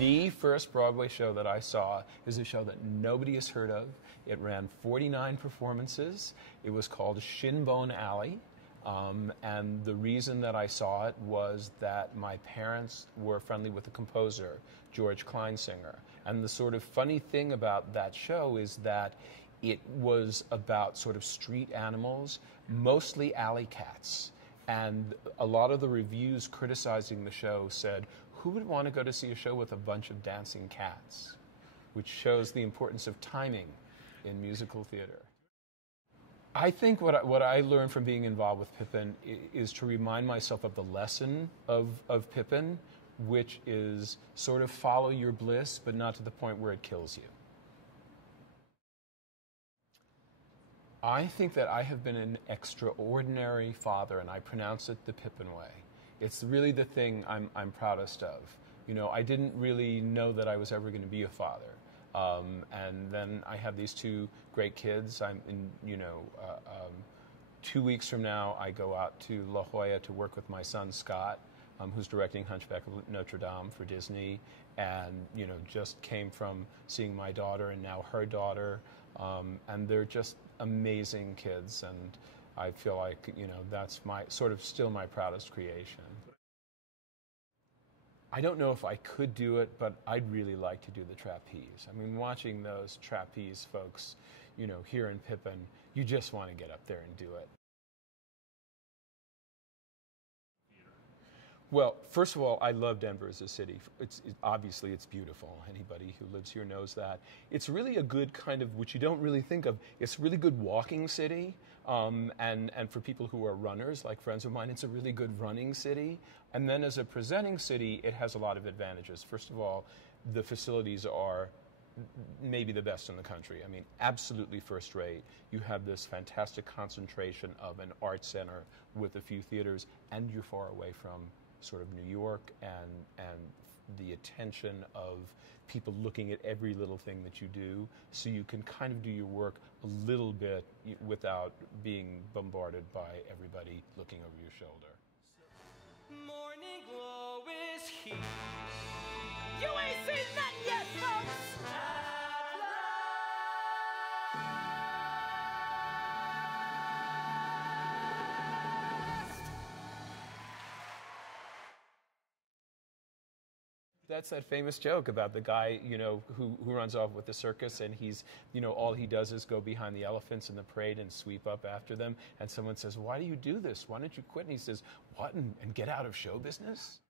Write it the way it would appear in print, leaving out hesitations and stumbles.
The first Broadway show that I saw is a show that nobody has heard of. It ran 49 performances. It was called Shinbone Alley. And the reason that I saw it was that my parents were friendly with the composer, George Kleinsinger. And the sort of funny thing about that show is that it was about sort of street animals, mostly alley cats. And a lot of the reviews criticizing the show said, who would want to go to see a show with a bunch of dancing cats? Which shows the importance of timing in musical theater. I think what I learned from being involved with Pippin is to remind myself of the lesson of Pippin, which is sort of follow your bliss, but not to the point where it kills you. I think that I have been an extraordinary father, and I pronounce it the Pippin way. It's really the thing I'm proudest of. You know, I didn't really know that I was ever going to be a father. And then I have these two great kids. 2 weeks from now, I go out to La Jolla to work with my son, Scott, who's directing Hunchback of Notre Dame for Disney, and, just came from seeing my daughter and now her daughter. And they're just amazing kids, and I feel like, that's still my proudest creation. I don't know if I could do it, but I'd really like to do the trapeze. I mean, watching those trapeze folks, here in Pippin, you just want to get up there and do it. Well, first of all, I love Denver as a city. Obviously, it's beautiful. Anybody who lives here knows that. It's really a good kind of, which you don't really think of, it's a really good walking city. And for people who are runners, like friends of mine, it's a really good running city. And then as a presenting city, it has a lot of advantages. First of all, the facilities are maybe the best in the country. I mean, absolutely first rate. You have this fantastic concentration of an art center with a few theaters, and you're far away from sort of New York and the attention of people looking at every little thing that you do, so you can kind of do your work a little bit without being bombarded by everybody looking over your shoulder. Morning glow is here. You ain't seen nothing yet, folks! That's that famous joke about the guy, who runs off with the circus, and he's, all he does is go behind the elephants in the parade and sweep up after them. And someone says, "Why do you do this? Why don't you quit?" And he says, "What, and get out of show business?"